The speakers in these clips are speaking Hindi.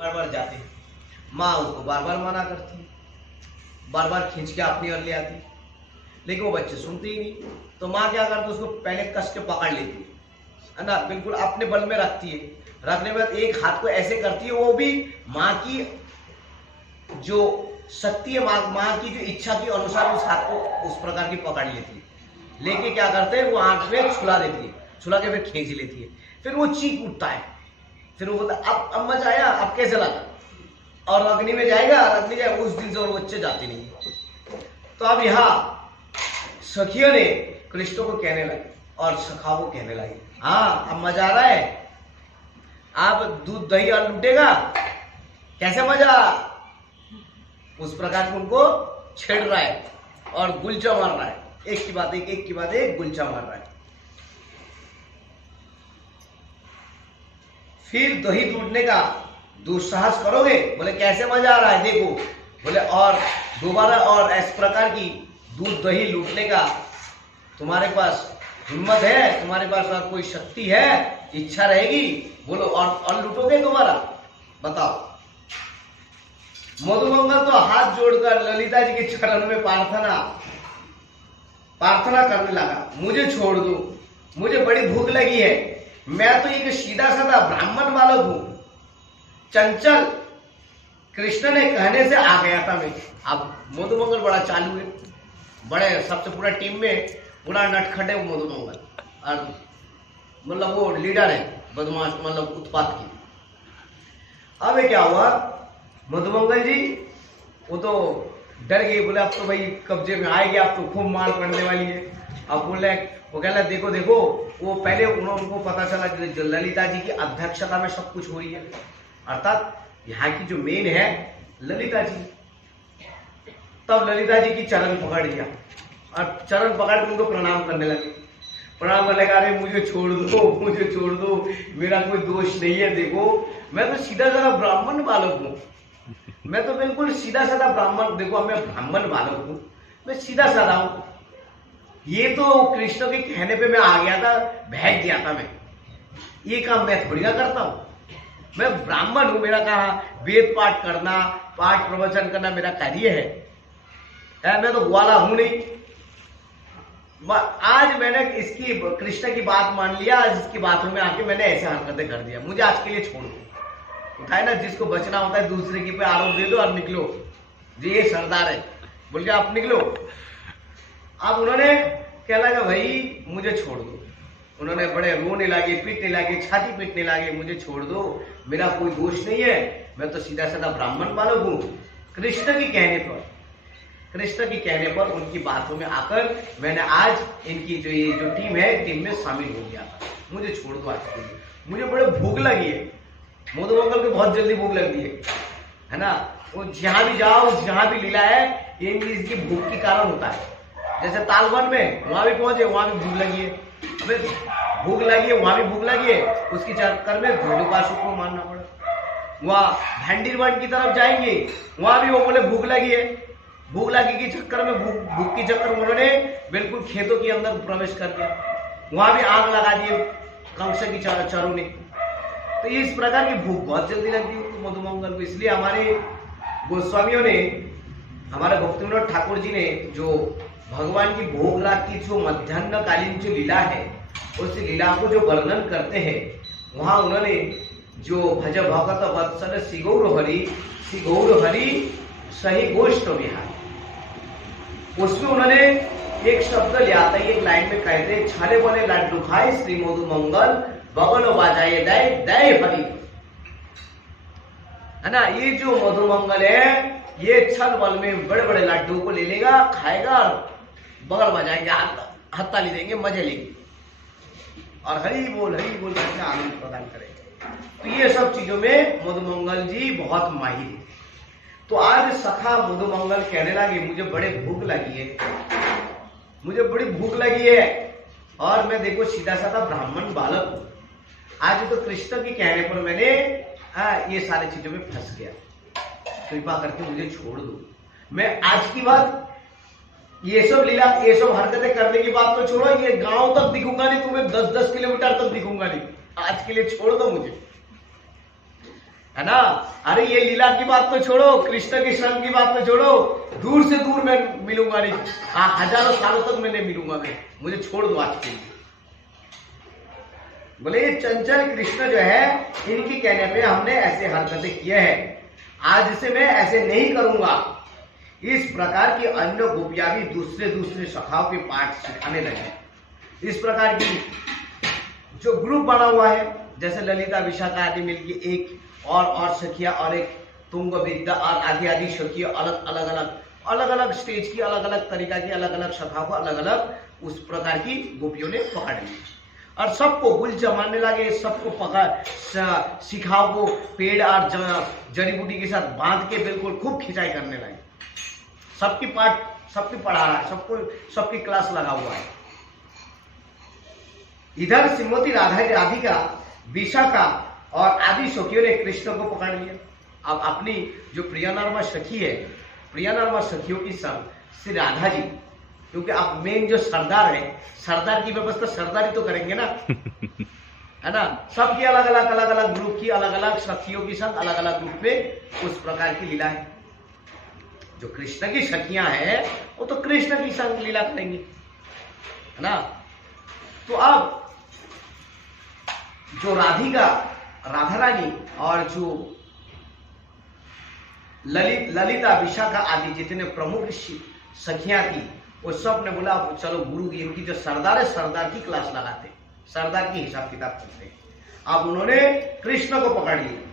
बार बार जाते हैं, माँ उसको बार बार मना करती है, बार बार खींच के अपनी ओर ले आती है, लेकिन वो बच्चे सुनते ही नहीं। तो माँ क्या करती है, उसको पहले कस के पकड़ लेती है ना, बिल्कुल अपने बल में रखती है। रखने के बाद एक हाथ को ऐसे करती है, वो भी माँ की जो शक्ति है, माँ की जो इच्छा के अनुसार उस हाथ को उस प्रकार की पकड़ लेती है। लेके क्या करते हैं, वो आंख में छुला देती है, छुला के फिर खींच लेती है। फिर वो चीख उठता है, फिर वो बोलता है अब मजा आया, अब कैसे लगा, और अग्नि में जाएगा, अग्नि जाएगा। उस दिन से वो बच्चे जाते नहीं है। तो अब यहाँ सखियों ने कृष्ण को कहने लगे और सखा को कहने लगे, हाँ अब मजा आ रहा है, आप दूध दही और लूटेगा, कैसे मजा। उस प्रकार से उनको छेड़ रहा है और गुलचा मार रहा है, एक की बात एक की बात एक गुलचा मार रहा है। फिर दही लूटने का दुस्साहस करोगे, बोले कैसे मजा आ रहा है देखो, बोले और दोबारा और इस प्रकार की दूध दही लूटने का तुम्हारे पास हिम्मत है, तुम्हारे पास और कोई शक्ति है, इच्छा रहेगी, बोलो और लूटोगे दोबारा, बताओ। मधुमंगल तो हाथ जोड़कर ललिता जी के चरण में प्रार्थना करने लगा, मुझे छोड़ दो, मुझे बड़ी भूख लगी है, मैं तो एक सीधा साधा ब्राह्मण बालक हूं, चंचल कृष्ण ने कहने से आ गया था मैं। अब मधुमंगल बड़ा चालू है, बड़े सबसे पूरा टीम में पूरा नटखट है मधुमंगल, और मतलब वो लीडर है बदमाश, मतलब उत्पात की। अब क्या हुआ, मधुमंगल जी वो तो डर गए, बोले अब तो भाई कब्जे में आएगी, अब तो खूब मार पड़ने वाली है। अब बोले, वो कह रहा देखो देखो, वो पहले उनको पता चला कि ललिता जी की अध्यक्षता में सब कुछ हो रही है, अर्थात यहाँ की जो मेन है ललिता जी। तब ललिता जी की चरण पकड़ लिया और चरण पकड़ के उनको प्रणाम करने लगे, प्रणाम करने लगा, अरे मुझे छोड़ दो, मुझे छोड़ दो, मेरा कोई दोष नहीं है, देखो मैं तो सीधा साधा ब्राह्मण बालक हूँ, मैं तो बिल्कुल सीधा साधा ब्राह्मण, देखो मैं ब्राह्मण बालक हूँ, मैं सीधा साधा हूँ, ये तो कृष्ण के कहने पे मैं आ गया था, बहक गया था मैं, ये काम मैं थोड़ी ना करता हूँ, मैं ब्राह्मण हूं, मेरा कहा वेद पाठ करना, पाठ प्रवचन करना मेरा कार्य है, मैं तो ग्वाला हूं नहीं। आज मैंने इसकी कृष्ण की बात मान लिया, आज इसकी बातों में आके मैंने ऐसे हरकतें कर दिया, मुझे आज के लिए छोड़ दो। उठाए ना, जिसको बचना होता है दूसरे के पे आरोप दे दो और निकलो, जी ये सरदार है बोल के आप निकलो। अब उन्होंने क्या लगा, भाई मुझे छोड़ दो, उन्होंने बड़े रोने लगे, पीटने लगे, छाती पीटने लगे, मुझे छोड़ दो, मेरा कोई दोष नहीं है, मैं तो सीधा साधा ब्राह्मण बालक हूं। कृष्ण की कहने पर उनकी बातों में आकर मैंने आज इनकी ये जो टीम है, टीम में शामिल हो गया, मुझे छोड़ दो आज के लिए, मुझे बड़े भूख लगी है। मधुमंगल को बहुत जल्दी भूख लगती है ना, वो जहां भी जाओ, जहां भी लीला है, ये इसकी भूख के कारण होता है। जैसे तालवन में वहां भी पहुंचे, वहां भी भूख लगी है, भूख लगी है, वहां भी भूख लगी है, उसके चक्कर में घोड़ोपासु को मारना पड़ा। वहां भंडीरवन की तरफ जाएंगे, वहां भी वो बोले भूख लगी है, भूख लगी के चक्कर में भूख के चक्कर में उन्होंने बिल्कुल खेतों के अंदर प्रवेश कर दिया, वहां भी आग लगा दिए कंस की चारों ने। तो इस प्रकार की भूख बहुत जल्दी लगती है मधुमंगल को, इसलिए हमारे गोस्वामियों ने, हमारे भक्ति विनोद ठाकुर जी ने जो भगवान की भोग रात की जो मध्याह्नकालीन जो लीला है, उस लीला को जो वर्णन करते हैं, वहां उन्होंने जो भज भगत वत्सल श्री गौर हरि सही गोष्ठ विहार, उसमें उन्होंने एक शब्द लिया था, एक लाइन में कहते, छाले बोले लड्डू खाए श्री मधुमंगल बगल बाजाए दय हरि, है ना। ये जो मधुमंगल है, ये छल बल में बड़े बड़े लड्डू को ले लेगा, खाएगा और बगल बजाएंगे, हत्ताली देंगे, मजे लेंगे और हरि बोल करके आनंद प्रदान करेंगे। तो ये सब चीजों में मधुमंगल जी बहुत माहिर है। तो आज सखा मधुमंगल कहने लगे, मुझे बड़े भूख लगी है, मुझे बड़ी भूख लगी है, और मैं देखो सीधा साधा ब्राह्मण बालक हूं, आज तो कृष्ण के कहने पर मैंने ये सारी चीजों में फंस गया, कृपा करके मुझे छोड़ दो। मैं आज की बात, ये सब लीला, ये सब हरकतें करने की बात तो छोड़ो, ये गांव तक दिखूंगा नहीं, तुम्हें 10-10 किलोमीटर तक दिखूंगा नहीं, आज के लिए छोड़ दो मुझे, है ना। अरे ये लीला की बात तो छोड़ो, कृष्ण के संग की बात तो छोड़ो, दूर से दूर मैं मिलूंगा नहीं, हजारों सालों तक मैं नहीं मिलूंगा, मैं, मुझे छोड़ दो आज के लिए। बोले ये चंचल कृष्ण जो है, इनके कहने पे हमने ऐसे हरकतें किए हैं, आज से मैं ऐसे नहीं करूंगा। इस प्रकार की अन्य गोपियां भी दूसरे सखाओं के पाठ सिखाने लगे। इस प्रकार की जो ग्रुप बना हुआ है, जैसे ललिता विशाखा आदि मिलकर एक और सखिया और एक तुंग विद्या और आदि सखिया अलग अलग स्टेज की, अलग अलग तरीका की, अलग अलग शाखा को अलग अलग उस प्रकार की गोपियों ने पकड़ ली और सबको गुलचा मारने लगे। सबको पकड़ शिखाओं को पेड़ और जड़ी बूटी के साथ बांध के बिल्कुल खूब खिंचाई करने लगे। सबकी पढ़ा रहा है, सबकी क्लास लगा हुआ है। इधर श्रीमती राधिका विशाखा और आदि सखियों ने कृष्ण को पकड़ लिया। अब अपनी जो प्रियनर्मा सखी है, प्रियनर्मा सखियों की संग श्री राधा जी, क्योंकि अब मेन जो सरदार है, सरदार की व्यवस्था सरदारी तो करेंगे ना, है ना। सबकी अलग अलग ग्रुप की अलग अलग सखियों की संग अलग अलग ग्रुप में उस प्रकार की लीला है। जो कृष्ण की सखियां हैं वो तो कृष्ण की संग लीला करेंगी, है ना। तो अब जो राधा रानी और जो ललिता विशाखा आदि जितने प्रमुख सखियां थी, वो सब ने बोला चलो गुरु इनकी जो सरदार है, सरदार की क्लास लगाते, सरदार की हिसाब किताब करते। अब उन्होंने कृष्ण को पकड़ लिया,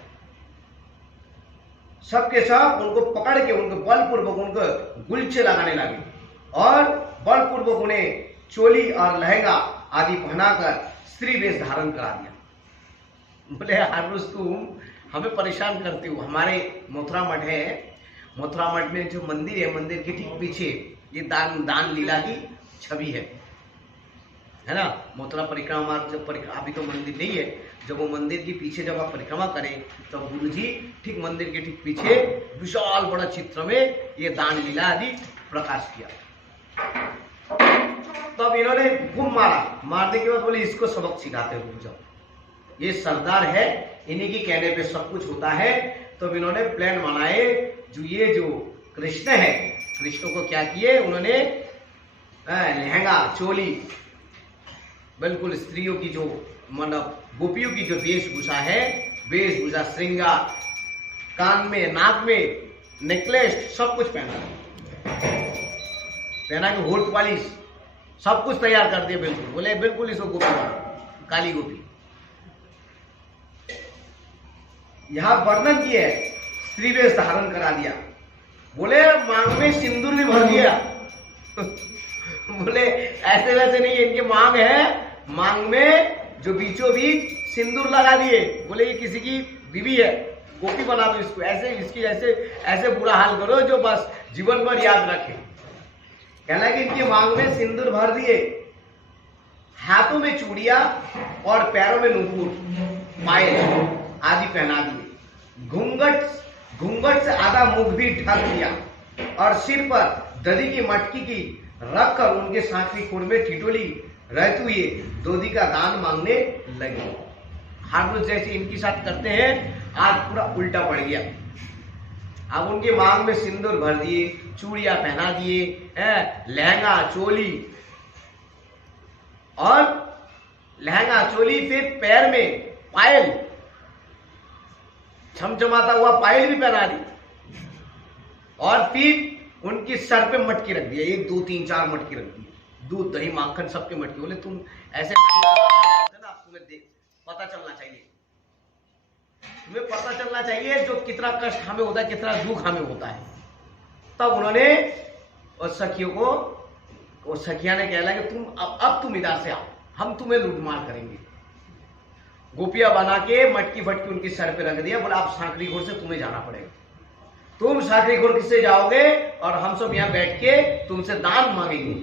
सबके सब उनको पकड़ के उनको बलपूर्वक उनको गुलछे लगाने लगे और बलपूर्वक उन्हें चोली और लहंगा आदि पहनाकर स्त्री वेश धारण करा दिया। बोले हर रोज तुम हमें परेशान करती हो। हमारे मथुरा मठ है, मथुरा मठ में जो मंदिर है, मंदिर के ठीक पीछे ये दान लीला की छवि है ना। मथुरा परिक्रमा जब अभी तो मंदिर नहीं है, जब वो मंदिर के पीछे जब आप परिक्रमा करें तो गुरुजी ठीक मंदिर के ठीक पीछे विशाल बड़ा चित्र में ये दान लीला आदि प्रकाश किया। तो अब इन्होंने खूब मारने के बाद बोले इसको सबक सिखाते हो, रुक जाओ, ये सरदार है, इन्हीं की कहने पे सब कुछ होता है। तो इन्होंने प्लान बनाए, जो कृष्ण है, कृष्ण को क्या किए उन्होंने, लहंगा चोली, बिल्कुल स्त्रियों की जो मतलब गोपियों की जो वेशभूषा है, वेशभूषा, श्रृंगार, कान में नाक में नेकलेस, सब कुछ पहना के होठ पॉलिश सब कुछ तैयार कर दिया। बिल्कुल बोले बिल्कुल इसको गोपी बना, काली गोपी। यहां वर्णन किए स्त्री वेश धारण करा दिया। बोले मांग में सिंदूर भी भर दिया। बोले ऐसे वैसे नहीं, इनके मांग है, मांग में जो बीचों बीच सिंदूर लगा दिए। बोले ये किसी की बीवी है, गोपी बना दो इसको, ऐसे इसकी ऐसे बुरा हाल करो जो बस जीवन भर याद रखे। कहना कि इनकी मांग में सिंदूर भर दिए, हाथों में चूड़ियां और पैरों में नूपुर, पायल आदि पहना दिए। घूंघट से आधा मुख भी ढक दिया और सिर पर दधी की मटकी की रखकर उनके सांकरी खोर में ठिठोली रहते हुए दोधी का दान मांगने लगे। हर रोज जैसे इनके साथ करते हैं, आज पूरा उल्टा पड़ गया। अब उनके मांग में सिंदूर भर दिए, चूड़ियां पहना दिए, लहंगा चोली, और लहंगा चोली पे पैर में पायल, चमचमाता हुआ पायल भी पहना दी, और फिर उनकी सर पे मटकी रख दिया, 1 2 3 4 मटकी रख दी, दूध दही माखन सबके मटकी। बोले तुम ऐसे ना, तुम्हें पता चलना चाहिए, तुम्हें पता चलना चाहिए जो कितना कष्ट हमें होता है, कितना दुख हमें होता है। तब उन्होंने उस सखियों को, उस सखिया ने कहला कि तुम अब तुम इधर से आओ, हम तुम्हें लूटमार करेंगे। गोपियां बना के मटकी फटकी उनके सर पे रख दिया। बोला आप सांकरी घोड़ से तुम्हें जाना पड़ेगा, तुम सांकरी घोड़ किससे जाओगे और हम सब यहाँ बैठ के तुमसे दान मांगेंगे,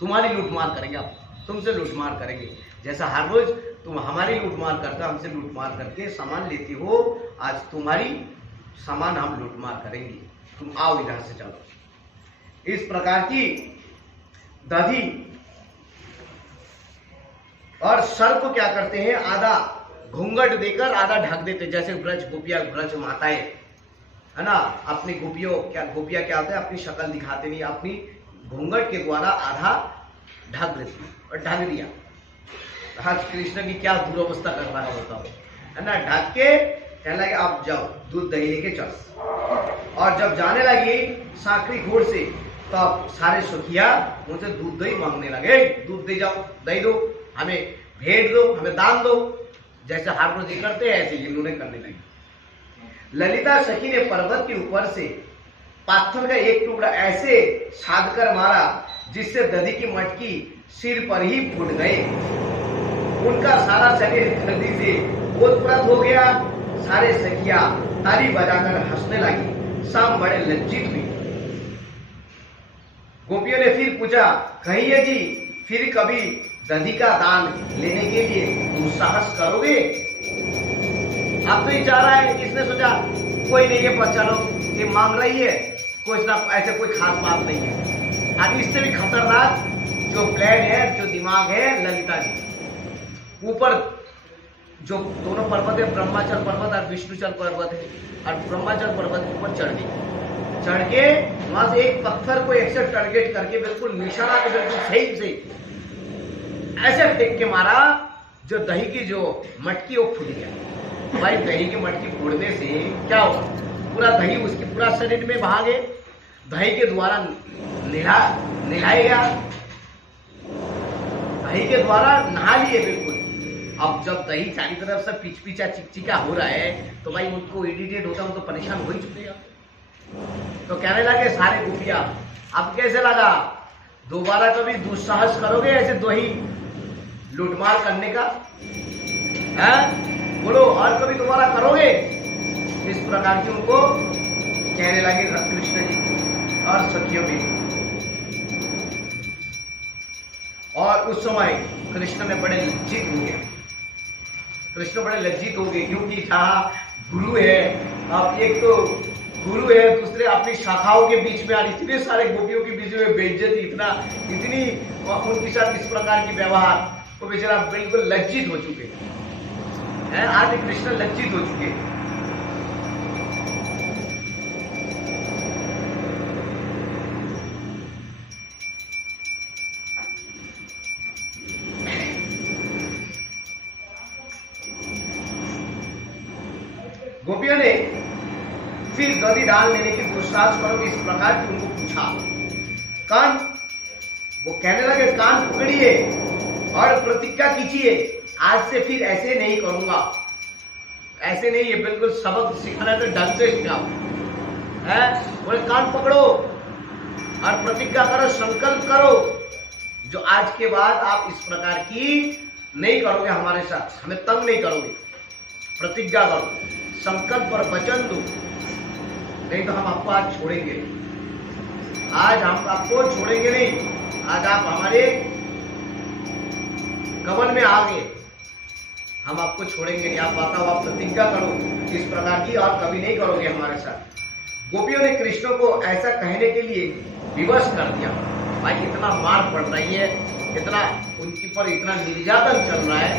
तुम्हारी लूटमार करेंगे, आप तुमसे लूटमार करेंगे। जैसा हर रोज तुम हमारी लूटमार करते, हमसे लूटमार करके सामान लेती हो, आज तुम्हारी सामान हम लूटमार करेंगे, तुम आओ इधर से चलो। इस प्रकार की दधी और सर को क्या करते हैं, आधा घूंघट देकर आधा ढक देते, जैसे ब्रज गोपिया ब्रज माताएं है ना, अपनी गोपिया क्या होता है, अपनी शक्ल दिखाते नहीं, अपनी घूंघट के द्वारा आधा ढक देती और ढक दिया। आज कृष्ण की क्या दुर्वस्था कर रहा होता है ना, ढक के कहने लगे आप जाओ दूध दही लेके चल। और जब जाने लगी सांकरी घोड़ से, तब सारे सखिया उनसे दूध दही मांगने लगे, दूध दे जाओ, दही दो, हमें भेंट दो, हमें दान दो, जैसे हर रोज करते हैं ऐसे इन्होंने करने लगी। ललिता सखी ने पर्वत के ऊपर से पत्थर का एक टुकड़ा ऐसे साध कर मारा जिससे दधी की मटकी सिर पर ही फूट गए। उनका सारा शरीर जल्दी से ओतप्रोत हो गया। सारे सखिया ताली बजाकर हंसने लगी। शाम बड़े लज्जित हुई। गोपियों ने फिर पूछा, कहिए जी फिर कभी दधी का दान लेने के लिए दुस्साहस करोगे? अब तो ये चाह रहा है, इसने सोचा कोई नहीं है, पर चलो ये मांग रही है, कुछ ना ऐसे कोई खास बात नहीं है। अब इससे भी खतरनाक जो प्लान है, जो दिमाग है ललिता जी, ऊपर जो दोनों पर्वत है, ब्रह्माचल पर्वत और विष्णुचल पर्वत है, और ब्रह्माचल पर्वत के ऊपर चढ़ गई। चढ़ के वहां से एक पत्थर को एक से टारगेट करके बिल्कुल निशाना के बिल्कुल सही से ऐसे फेंक के मारा, जो दही की जो मटकी वो फूट गया। भाई दही की मटकी फोड़ने से क्या होगा, पूरा दही उसके पूरा शरीर में बहा गए, दही के द्वारा नहाया गया, दही के द्वारा नहा लिए बिल्कुल। अब जब दही चारी तरफ से पिचपिचा चिकचिका हो रहा है तो भाई उनको इरिटेट होता है, वो तो परेशान हो ही चुके। तो कहने लगे सारे गोपिया, अब कैसे लगा, दोबारा कभी दुस्साहस करोगे ऐसे दही लूटमार करने का? है बोलो, और कभी दोबारा करोगे? इस प्रकार की उनको कहने लगे कृष्ण जी और सखियों भी। और उस समय कृष्ण ने बड़े लज्जित हो गए। कृष्ण बड़े लज्जित हो गए, क्योंकि जहाँ गुरु है, अब एक तो गुरु है, दूसरे अपनी शाखाओं के बीच में और इतने सारे गोपियों के बीच में बेइज्जती, इतनी उनके साथ इस प्रकार की व्यवहार, वो बेचारा बिल्कुल लज्जित हो चुके हैं। आज कृष्ण लज्जित हो चुके हैं। गोपियों ने फिर दधी डाल लेने की दुस्साहस करो इस प्रकार की उनको पूछा। कान, वो कहने लगे कान पकड़िए और प्रतिज्ञा कीजिए, आज से फिर ऐसे नहीं करूंगा, ऐसे नहीं, ये बिल्कुल सबक सिखाना है तो ढंग से सिखाओ। है बोले कान पकड़ो और प्रतिज्ञा करो, संकल्प करो, जो आज के बाद आप इस प्रकार की नहीं करोगे, हमारे साथ हमें तंग नहीं करोगे। प्रतिज्ञा करो, संकल्प और वचन दो, नहीं तो हम आपको आज छोड़ेंगे। आज हम आपको छोड़ेंगे नहीं, आज आप हमारे कवन में आ गए, हम आपको छोड़ेंगे नहीं। आप बताओ, आप प्रतिज्ञा करो इस प्रकार की, और कभी नहीं करोगे हमारे साथ। गोपियों ने कृष्ण को ऐसा कहने के लिए विवश कर दिया। भाई इतना मार पड़ रही है, इतना उनके पर इतना निर्यातन चल रहा है,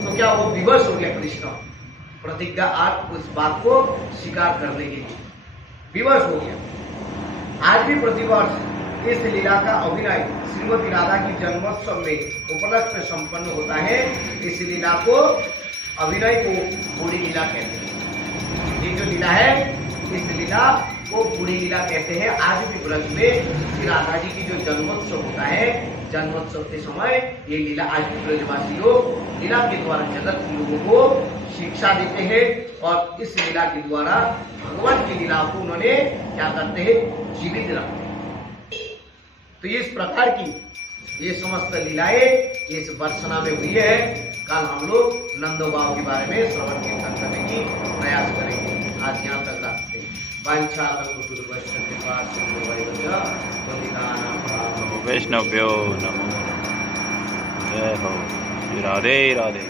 तो क्या वो विवश हो गया कृष्ण प्रतिज्ञा आज उस बात को स्वीकार करने के लिए विवश हो गया। आज भी प्रतिवर्ष इस लीला का अभिनय श्रीमती राधा की जन्मोत्सव में उपलक्ष्य में संपन्न होता है। इस लीला को, अभिनय को बूढ़ी लीला कहते हैं। ये जो लीला है, इस लीला को बूढ़ी लीला कहते हैं। आज भी ब्रज में श्री राधा जी की जो जन्मोत्सव होता है, जन्मोत्सव के समय ये लीला आज भी ब्रजवासी लोग लीला के द्वारा जगत के लोगों को शिक्षा देते हैं, और इस लीला के द्वारा भगवान की लीला को उन्होंने क्या करते हैं, जीवित रखते हैं। तो इस प्रकार की ये समस्त लीलाएं इस वर्षना में हुई है। कल हम लोग नंदो बाबू के बारे में श्रवण कीर्तन करने की प्रयास करेंगे। आज यहाँ तक रखते हैं। वैष्णव्यो नमो। जय हो। राधे राधे।